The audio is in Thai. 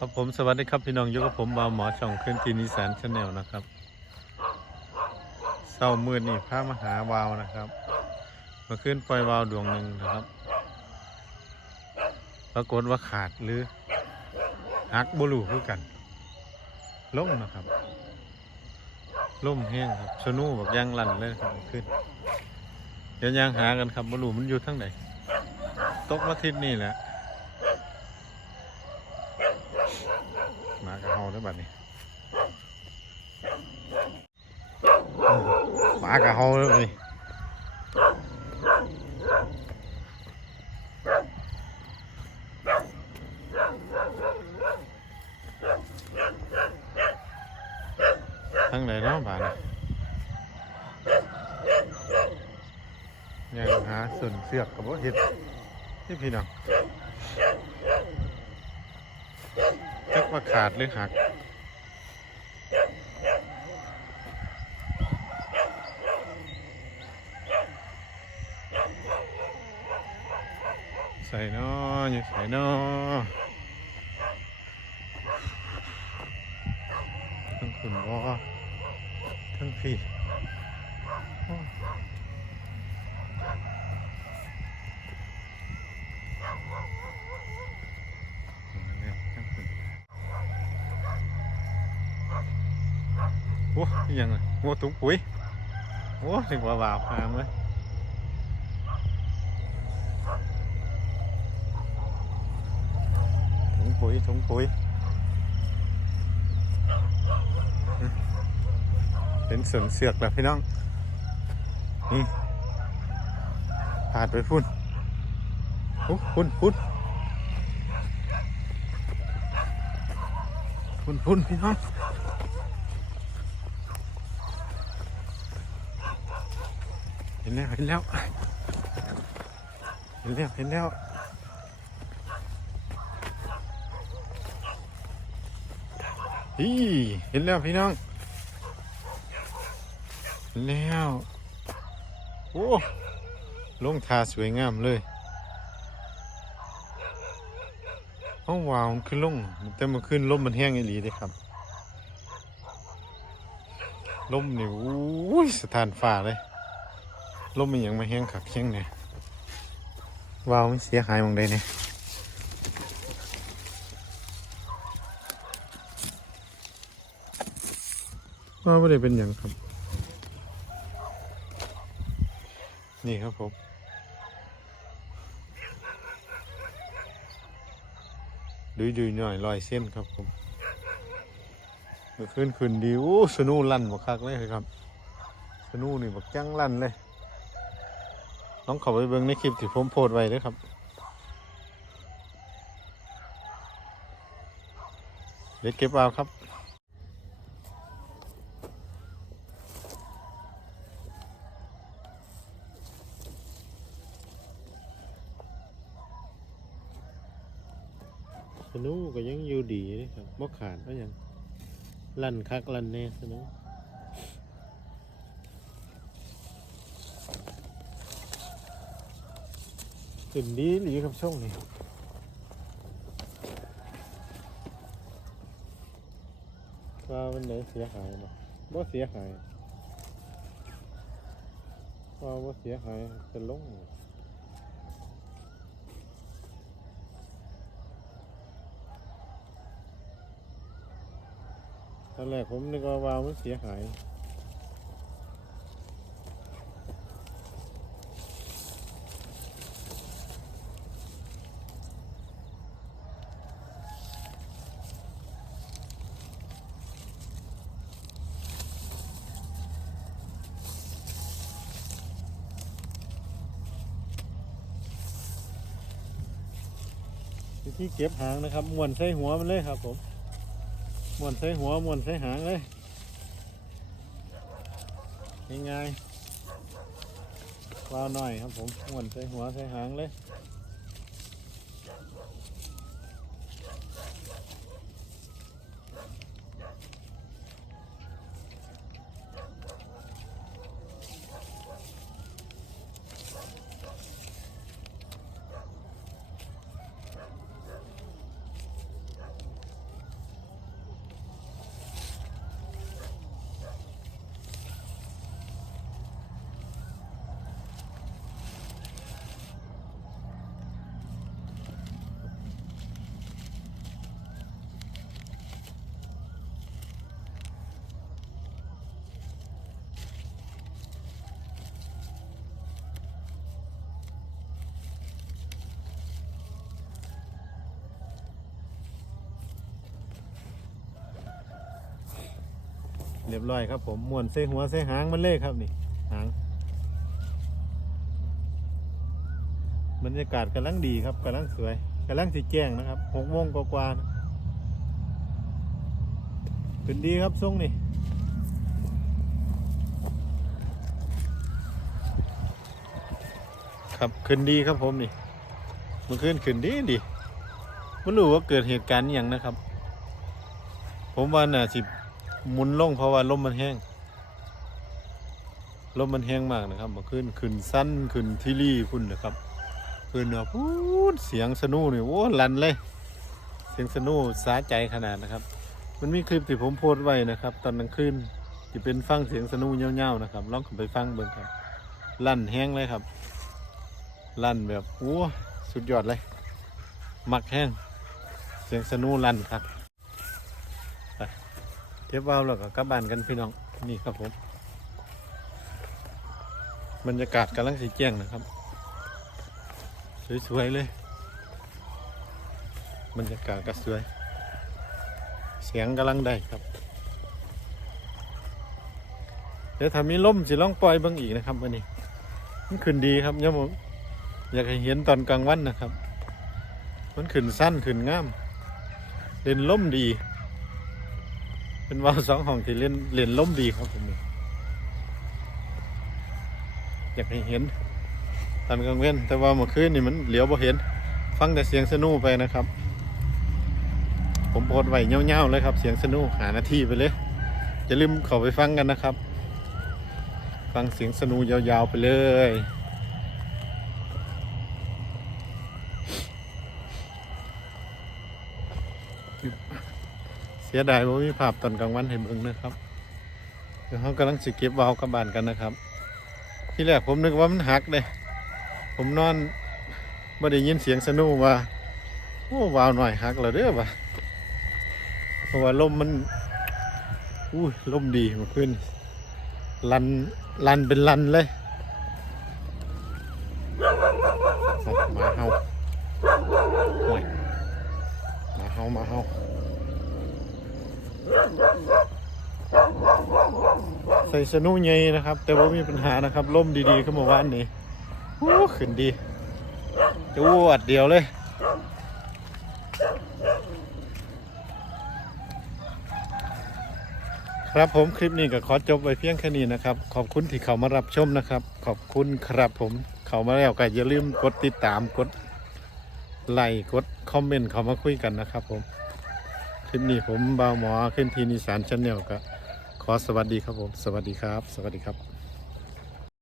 ครับผมสวัสดีครับพี่น้องอยู่กับผมบาวหมอช่องขึ้นที่นิสานชาแนลนะครับเศร้ามืดนี่พระมหาวาวนะครับเมาขึ้นปล่อยวาวดวงหนึ่งนะครับ ปรากฏว่าขาดหรือหักบลูคือกันล่มนะครับล่มแห้งครับชนูแบบยางลั่นเลยครับขึ้นเดี๋ยวยางหากันครับบลูมันอยู่ทั้งไหนตกมาทิศนี่แหละ หมากระเฮาได้อบัดนี้อืมหมากระเฮาเลยบัดนี้ทั้งไหนเนาะบาดนี้ยังหาส่วนเสือกกับว่าเห็ดนี่พี่น้อง จักว่าขาดหรือหักใส่นออยู่ใส่นอทั้งคุณวอทั้งพี่โอ้มาแล้วทั้งคุณ โอ้ยยังไงงัวถุงปุ๋ยโอ้ถึงว่าบ่าวหามเลยถุงปุ๋ยถุ ห็นแล้ว เห็นแล้ว เห็นแล้ว เห็นแล้วอีเห็นแล้วพี่น้อง เห็นแล้ว โอ้ ลงทาสวยงามเลยห้องวาวมันขึ้นลงแต่มันขึ้นลมมันแห้งอีหลีเด้ครับลมนี่โอ้ยสถานฝ่าเลย ลมมันยังมาแห้งขักแข้งเนี่ยว้าวมันเสียหายมองใดเนี่ยว้าวไม่ได้เป็นอย่างครับ นี่ครับผมดูดูหน่อยรอยเส้นครับผมเมื่อคืนคืนดีโอ้สนูลั่นบักคักเลยครับ สนูนี่บักจังลั่นเลย น้องเขอไปเบิ่งในคลิปที่ผมโพสไว้ด้วยครับ เดี๋ยวเก็บเอาครับสนุกก็ยังอยู่ดีนะครับบ่ขาดก็ยัง ลั่นคักลั่นแน่สนุก ขึ้นดีหลีครับช่วงนี้ว่ามันไหนเสียหายบ่บ่าเสียหายว่าบ่าเสียหายจะลงตอนแรกผมนึกว่าวาวมันเสียหาย ธีเก็บหางนะครับม้วนใส่หัวมันเลยครับผมม้วนใส่หัวม้วนใส่หางเลยง่ายๆวาวหน่อยครับผมม้วนใส่หัวใส่หางเลย เรียบร้อยครับผมม้วนใส่หัวใส่หางมันเลยครับนี่หางบรรยากาศกำลังดีครับกำลังสวยกำลังสีแจ้งนะครับหกโมงกว่าๆนะเป็นดีครับทรงนี่ครับขึ้นดีครับผมนี่มันขึ้นขึ้นดีดีไม่รู้ว่าเกิดเหตุการณ์อย่างนะครับ ผมว่าน่ะสิ หมุนลงเพราะว่าลมมันแห้งลมมันแห้งมากนะครับมาขึ้นขึ้นสั้นขึ้นที่รี่คุณนะครับขึ้นเนาะพูดเสียงสนูนี่โอ้ลันเลย เสียงสนูสาใจขนาดนะครับ มันมีคลิปที่ผมโพสต์ไว้นะครับ ตอนกลางคืนที่เป็นฟังเสียงสนูเงี้ยวๆนะครับลองเข้าไปฟังเบิ่งครับลั่นแห้งเลยครับ ลั่นแบบโอ้สุดยอดเลย มักแห้ง เสียงสนูลั่นครับ เก็บเอาแล้วก็กลับบ้านกันพี่น้องนี่ครับผมบรรยากาศกำลังสีแจ้งนะครับ สวยๆเลย บรรยากาศก็สวย เสียงกำลังได้ครับ เดี๋ยวถ้ามีลมสิล่องปล่อยบางอีกนะครับวันนี้มันขึ้นดีครับเนี่ยผมอยากให้เห็นตอนกลางวันนะครับ มันขึ้นสั้นขึ้นง่ามเล่นล่มดี เป็นวาวสองห้องที่เล่นเล่นล่มดีครับผมอยากให้เห็นตอนกลางเว้นแต่ว่าเมื่อคืนนี่มันเหลียวบ่เห็น ฟังแต่เสียงสนูไปนะครับ ผมโพสต์ไว้เงี้ยวๆเลยครับ เสียงสนูหานาทีไปเลยอย่าลืมเข้าไปฟังกันนะครับ ฟังเสียงสนูยาวๆไปเลย สียดายว่ามีภาพตอนกลางวันให้เบิ่งนะครับเดี๋ยวเขากำลังสิเก็บวาวกับบานกันนะครับ ที่แรกผมนึกว่ามันหักเลย ผมนอนไม่ได้ยินเสียงสนูว่าโอ้วาวหน่อยหักแล้วเด้อว่ะเพราะว่าลมมันอู้ลมดีมาขึ้นลันลันเป็นลันเลยมาเฮาโอ้ยมาเฮามาเฮา ใส่สนุใหญ่นะครับ แต่ว่ามีปัญหานะครับล่มดีๆขึ้นมาว่านนี้โอ้ขึ้นดีจะวดเดียวเลยครับผมคลิปนี้ก็ขอจบไว้เพียงแค่นี้นะครับ ขอบคุณที่เขามารับชมนะครับ ขอบคุณครับผมเขามาแล้วก็อย่าลืมกดติดตามกดไลค์กดคอมเมนต์เขามาคุยกันนะครับผม ลิปนี้ผมบ่าวหมอขึ้นทีนิสานชาแนลก็ขอสวัสดีครับผม สวัสดีครับ สวัสดีครับ